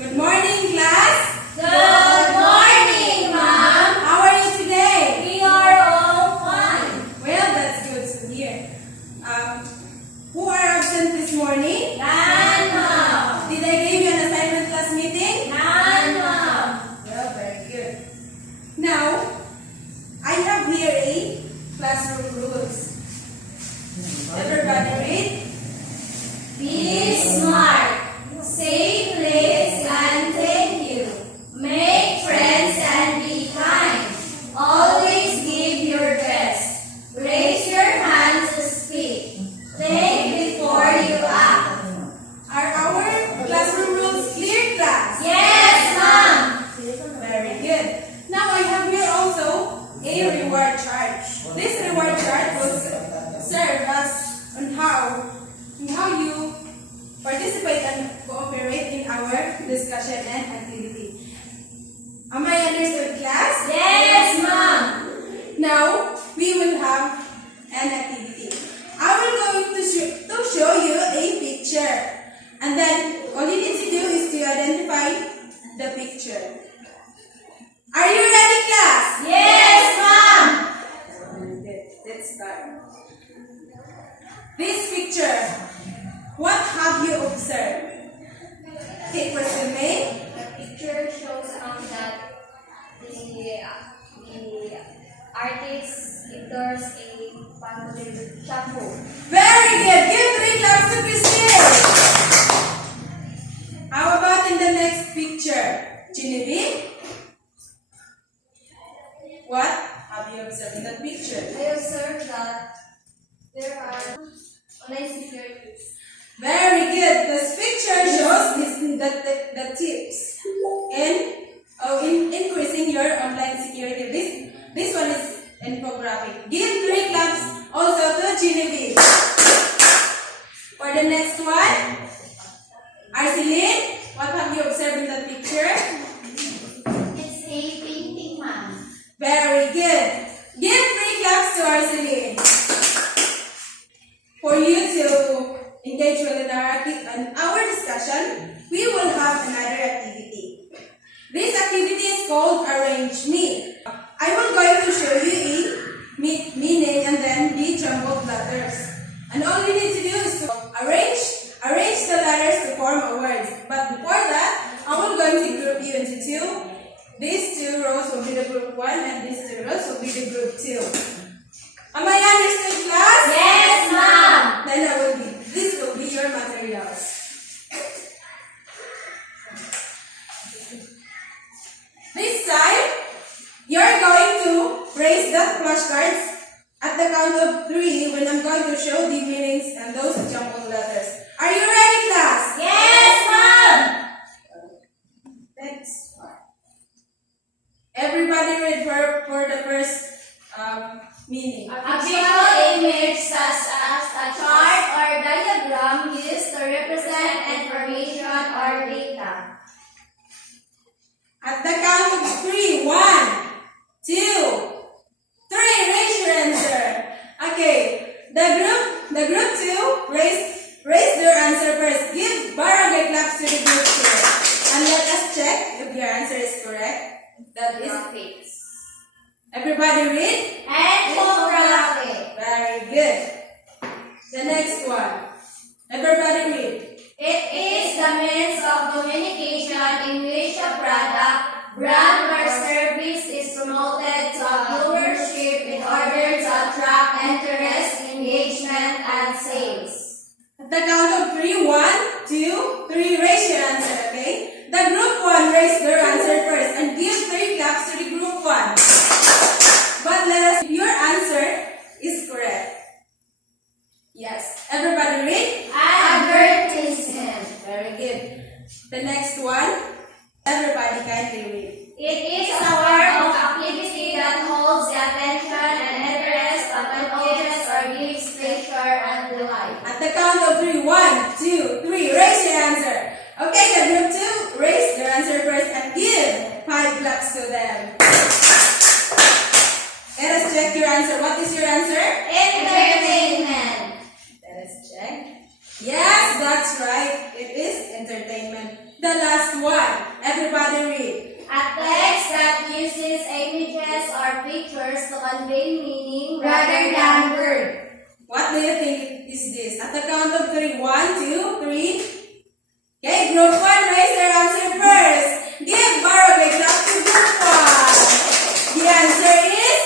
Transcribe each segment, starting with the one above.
Good morning, class. Good morning, Ma'am. How are you today? We are all fine. Well, that's good to hear. Who are absent this morning? None, Ma'am. Did I give you an assignment class meeting? None, Ma'am. Well, very good. Now, I have here a classroom rules. Everybody read. Be smart. Say please and thank you. Make friends and be kind. Always give your best. Raise your hand to speak. Think before you act. Are our classroom rules clear, class? Yes, Ma'am. Very good. Now I have here also a reward chart. This reward chart will serve us on how you participate and cooperate in our discussion and activity. Am I understood, class? Yes, Ma'am. Now we will have an activity. I will going to show you a picture, and then all you need to do is to identify the picture. Are you ready, class? Yes, Ma'am. Very good. Let's start. This picture, what have you observed? Okay, question A. The picture shows that the artist endorse a Palmolive shampoo. Very good. Give 3 claps to Christine. How about in the next picture? Genevieve? What have you observed in that picture? I observed that there are online securities. Very good. This picture shows the tips in increasing your online security. This one is infographic. Give 3 claps also to Genevieve. For the next one, Arceline, what have you observed in the picture? It's a painting, ma'am. Very good. Give 3 claps to Arceline. For you to engage well in our discussion, we will have another activity. This activity is called Arrange Me. I will going to show you a meaning and then the jumbled letters. And all you need to do is to arrange the letters to form a word. But before that, I will going to group you into 2. These 2 rows will be the group 1 and these 2 rows will be the group 2. Am I understood, class? Yes, ma'am. Then this will be your materials. This time, you're going to raise the flashcards at the count of 3 when I'm going to show the meanings and those jumbled letters. Are you ready, class? Yes, ma'am. Let's start. Everybody read for the first meaning. A visual image such as a chart or diagram used to represent information or data. At the count of 3, 1, 2, 3, raise your answer. Okay, the group 2, raise their answer first. Give barangay claps to the group 2. And let us check if your answer is correct. That is Graphics. everybody read. Infographic. Very good. The next one. Everybody read. It is the means of communication in which a product, brand, or service is promoted to a viewership in order to attract interest, engagement, and sales. At the count of 3, 1, 2, 3, raise your answer, okay? The group 1 raise their answer first and give 3 claps to the group 1. But your answer is correct. Yes. Everybody read. Advertisement. Very good. The next one. Everybody kindly read. It is a form of activity that holds the attention and interest of an audience or gives pleasure and delight. At the count of 3, 1, 2, 3, raise your answer. Okay, the group 2 raise their answer first and give 5 claps to them. Let us check your answer. What is your answer? Entertainment. Let us check. Yes, that's right. It is entertainment. The last one. one. Everybody read. A text that uses images or pictures to convey meaning rather than word. What do you think is this? At the count of 3. 1, 2, 3. Okay, group 1, raise their answer first. Give Barok a clap to group 1. The answer is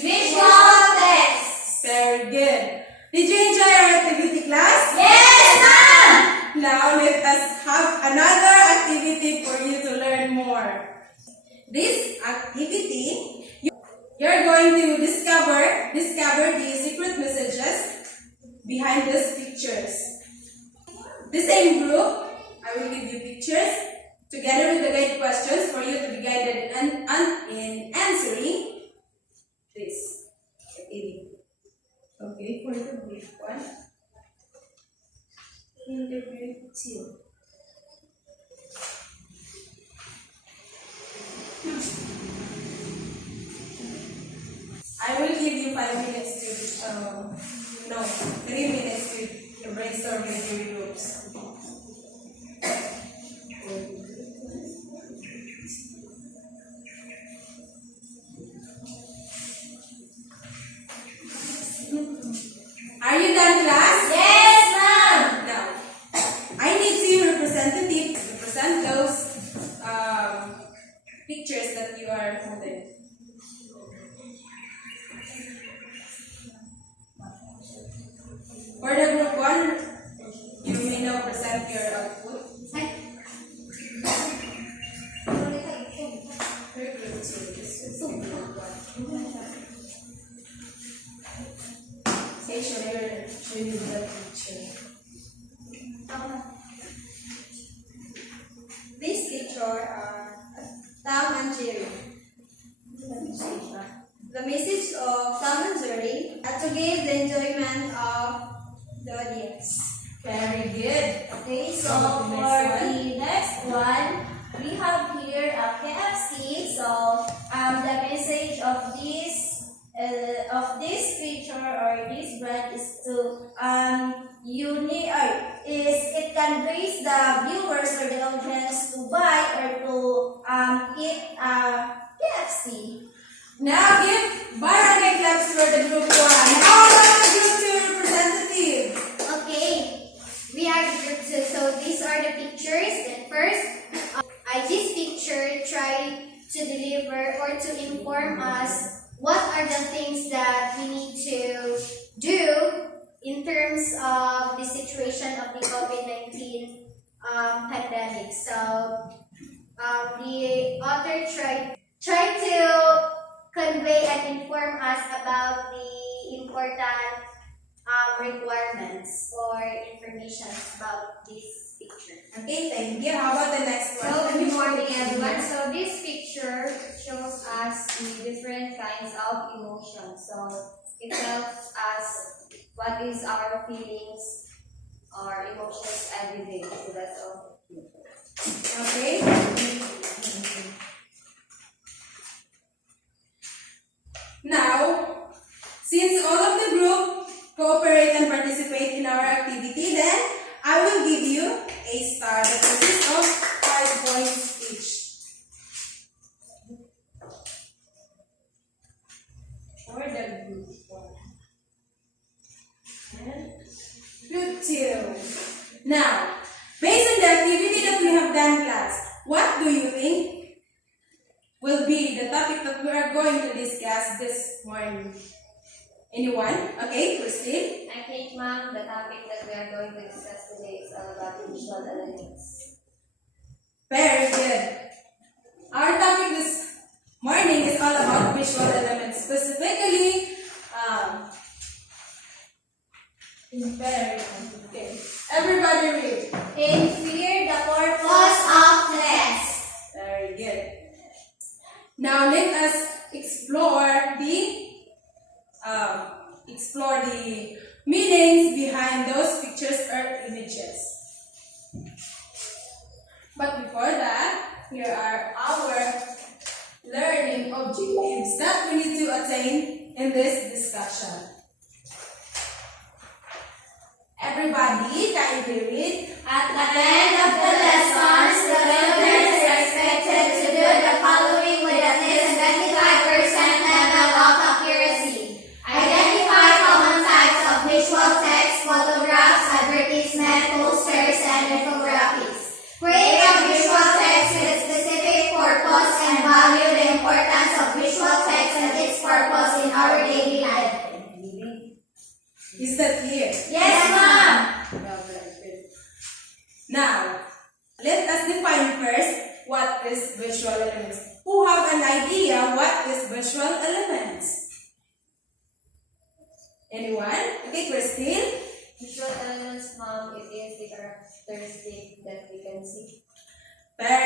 Visual text. very good. Did you enjoy our activity, class? Yes, ma'am. Now let us have another activity for you to learn more. This activity, you're going to discover the secret messages behind these pictures. The same group, I will give you pictures together with the guide questions for you to be guided in answering this activity. Okay, for the group 1, in the group 2. I will give you 5 minutes to, 3 minutes to brainstorm with your groups. Are you done, class? Yes, ma'am. Now, I need two representatives to present those pictures that you are holding. For the group 1, you may now present your output. For group 2, this is group 1. Okay, show you the picture. This picture Tom and Jerry. The message of Tom and Jerry to give the enjoyment of the audience. Very good. Okay, so Come to the for next one. the next one, we have here a KFC. So the message of this picture or this brand is to it conveys the viewers or the audience to buy or to eat KFC. Now give Barangay claps for the group 1. How about the group 2 representative? Okay, we are the group 2. So these are the pictures. Then first, this picture try to deliver or to inform us what are the things that we need to do in terms of the situation of the COVID-19 pandemic. So the author tried to convey and inform us about the important requirements or information about this picture. Okay, thank you. How about the next one? So, good morning everyone. So, this picture shows us the different kinds of emotions. So, it tells us what is our feelings or emotions every day. So, that's all. Okay. Now, since all of the group cooperate and participate in our activity, then I will give you a star that consists of 5 points each. For the group 1 and group 2. Now, based on the activity that we have done, class, what do you think will be the topic that we are going to discuss this morning? Anyone? Okay, Christine. I think, ma'am, the topic that we are going to discuss today is all about visual elements. Very good. Our topic this morning is all about visual elements, specifically, very okay. Everybody read. Infer the purpose of text. Very good. Now let us explore the meanings behind those pictures or images. But before that, here are our learning objectives that we need to attain in this discussion. Everybody, kindly read. At the end of the lessons, the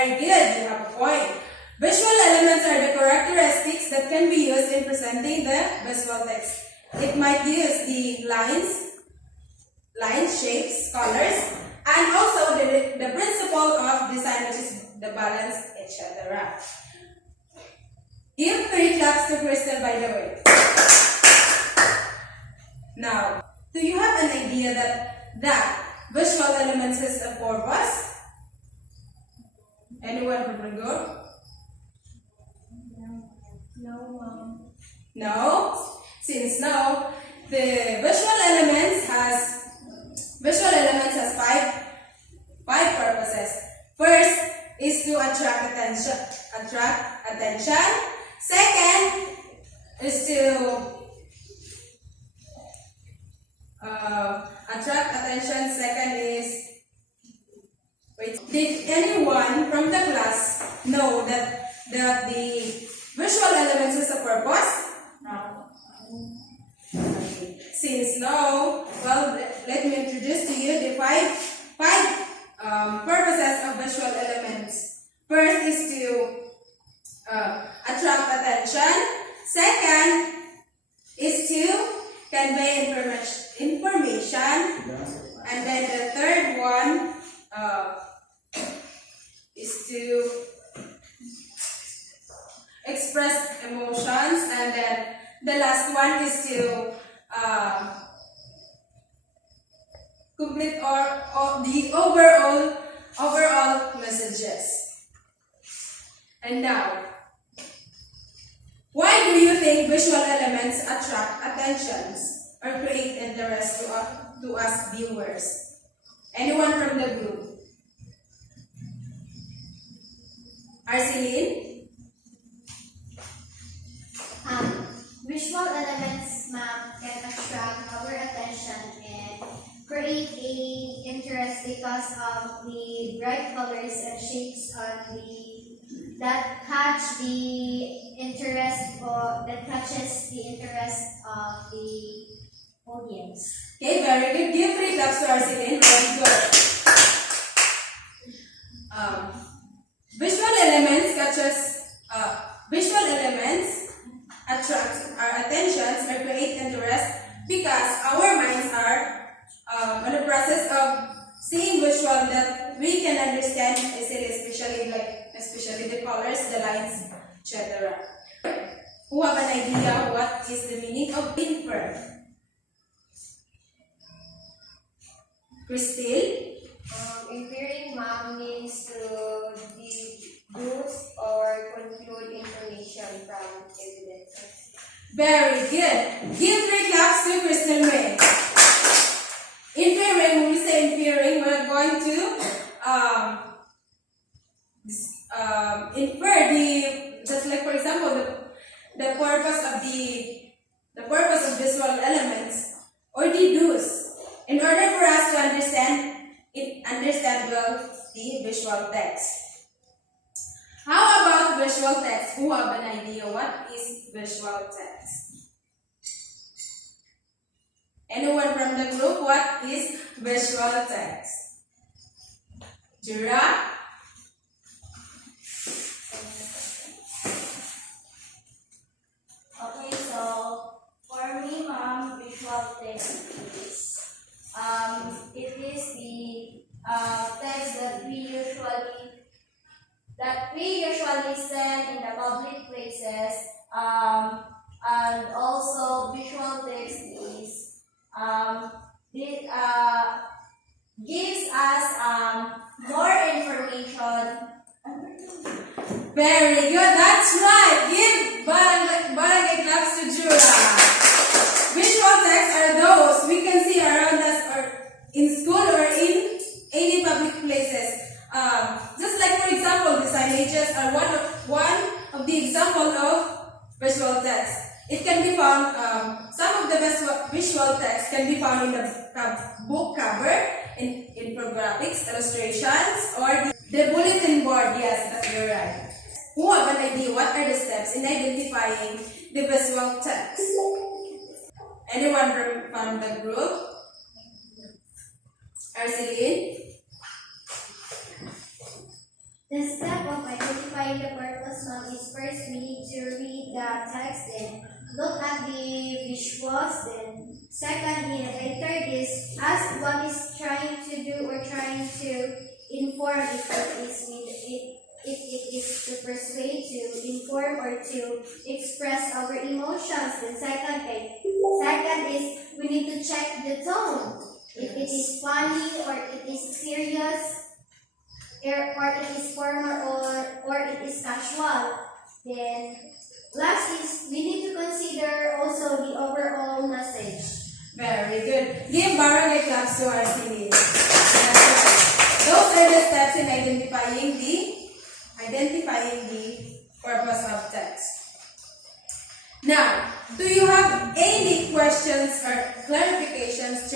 Very good, you have a point. Visual elements are the characteristics that can be used in presenting the visual text. It might use the lines, shapes, colors, and also the principle of design, which is the balance, etc. Give 3 claps to Crystal, by the way. Now, do you have an idea that visual elements has a purpose? Anyone from the group? No, Mom. No? Since no, the visual elements has five purposes. First is to attract attention. Second is to attract attention. Second is, did anyone from the class know that the visual elements has a purpose? No. Since no, well, let me introduce to you the five purposes of visual elements. First is to attract attention. Second is to convey information. And then the third one is to express emotions. And then the last one is to complete or the overall messages. And now, why do you think visual elements attract attentions or create interest to us viewers? Anyone from the group? Arceline? Visual elements, ma'am, can attract our attention and create a interest because of the bright colors and shapes on that catches the interest of the audience. Okay, very good. Give 3 claps to Arceline. Very good. Visual elements attract our attentions or create interest because our minds are on the process of seeing visual that we can understand easily, especially the colors, the lines, etc. Who have an idea what is the meaning of infer? Christine? Inferring, ma'am, means to deduce or conclude information from evidence. Very good. Give 3 claps to Crystal May. Inferring, when we say inferring, we're going to infer just like for example, the purpose of visual elements, or deduce, in order for us to understand well the visual text. How about visual text? Who have an idea what is visual text? Anyone from the group, what is visual text? Jura? Okay, so for me, ma'am, visual text is it is the text that we usually send in the public places, and also visual text is gives us more information. Very good, that's right. Give barangay claps to Jura. Visual texts are those we can see around us or in school or in any public places. Just like for example, the signages are one of the example of visual text. It can be found, some of the best visual text can be found in the book cover, in infographics, illustrations, or the bulletin board. Yes, that's you're right. Who have an idea what are the steps in identifying the visual text? Anyone from the group? Arceline? The step of identifying the purpose noun is first we need to read the text and look at the visuals. Then second, later this ask what is trying to do or trying to inform if it is to persuade, to inform, or to express our emotions. Then second is we need to check the tone. If it is funny or it is serious, or it is formal or it is casual. Then last is we need to consider also the overall message. Very good. Give barangay claps to our seniors. That's right. Those are the steps in identifying the purpose of text. Now, do you have any questions or clarifications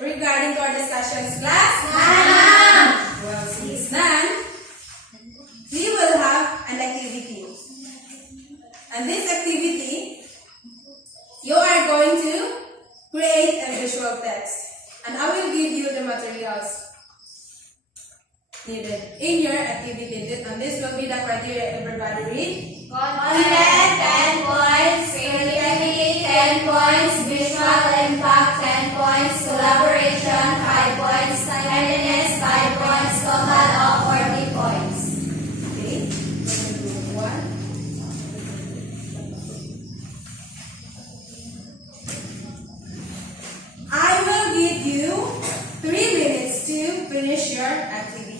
regarding our discussions, class? Well, since then, we will have an activity. And this activity, you are going to create a visual text. And I will give you the materials needed in your activity. And this will be the criteria. Everybody read. Content 10 points, creativity 10 points, visual impact 10 points, collaboration 5 points, kindness 5 points, total of 40 points. Okay. Group 1. I will give you 3 minutes to finish your activity.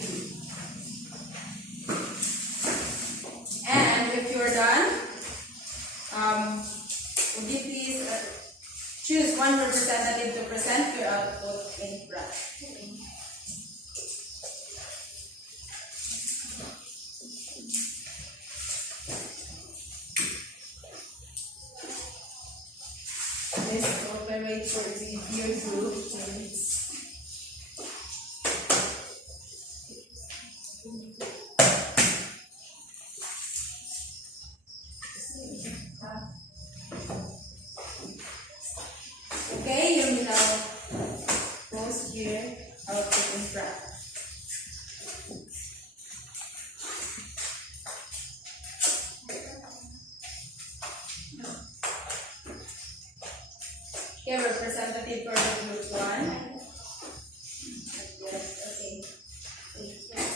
And if you're done, would you please choose one representative to present your output in front. Let's cooperate for your group, please. Okay, you will now post your output in front. Okay, representative for the group 1. Yes, okay. Yes,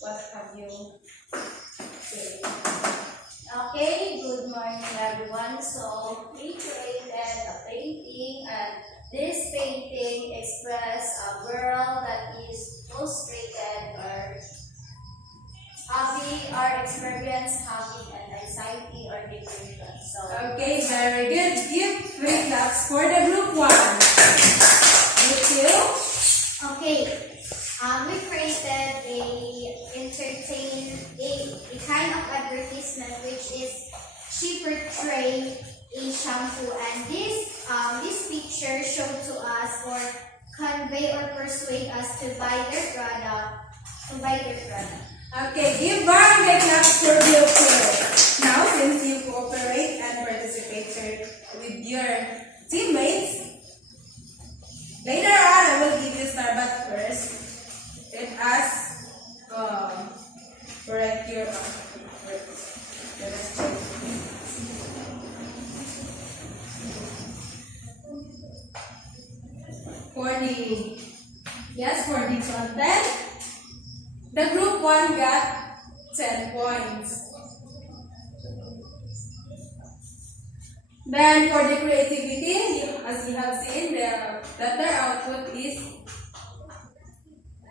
what have you said? Okay, good morning everyone. So we created a painting, and this painting expresses a girl that is frustrated or having or experience having an anxiety or depression. So Okay, very good. Give 3 claps for the group 1. Group 2. okay, we created a kind of advertisement, which is she portrayed a shampoo, and this picture showed to us or convey or persuade us to buy their product. Okay, give barangay claps for group 2. Now, since you cooperate and participate with your teammates, later on I will give you star, but first, let us correct your for the content, the group 1 got 10 points. Then for the creativity, as you have seen, the letter output is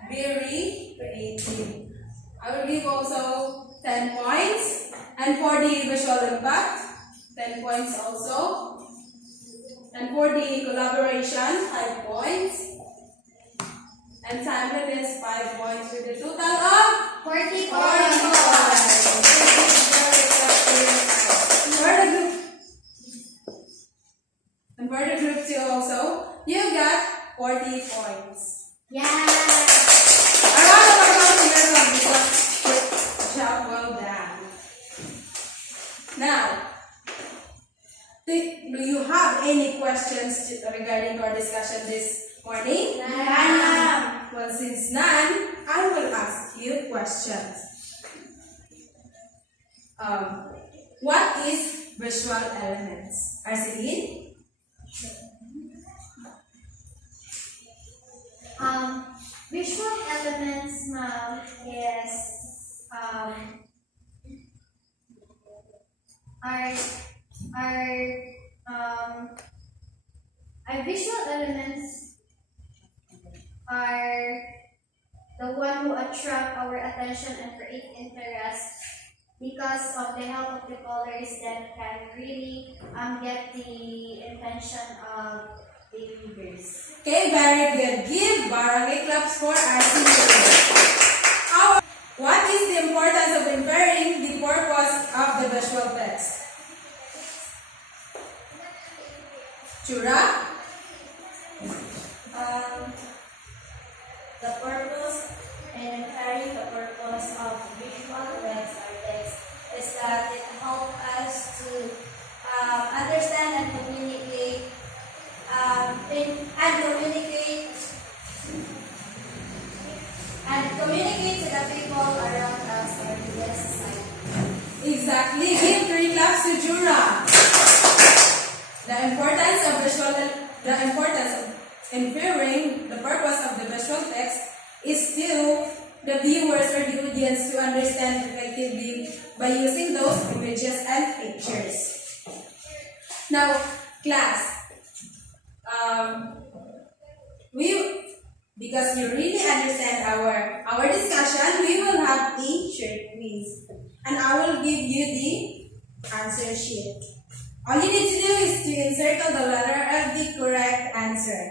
very creative. I will give also 10 points. And for the visual impact, 10 points also. And for the collaboration, 5 points. And timeliness, 5 points with a total of 40 40 points. And for the group 2 also, you got 40 points. Yeah. A round of applause to your because good job, well done. Now, do you have any questions regarding our discussion this morning? None. Well, since none, I will ask you questions. What is visual elements? Arceline? Visual elements, ma'am, is our visual elements are the one who attract our attention and create interest because of the help of the colors that can really get the attention of the readers. Okay, very good. Give barangay claps for Arceline. What is the importance of inferring the purpose of the visual text? Chura? The purpose in inferring the purpose of visual text or text is that it helps us to understand and communicate to the people around us or to the society. Exactly. Give 3 claps to Jura. The importance of inferring the purpose of the visual text is to the viewers or the audience to understand effectively by using those images and pictures. Now, class, because you really understand our discussion, we will have a short quiz, and I will give you the answer sheet. All you need to do is to encircle the letter of the correct answer.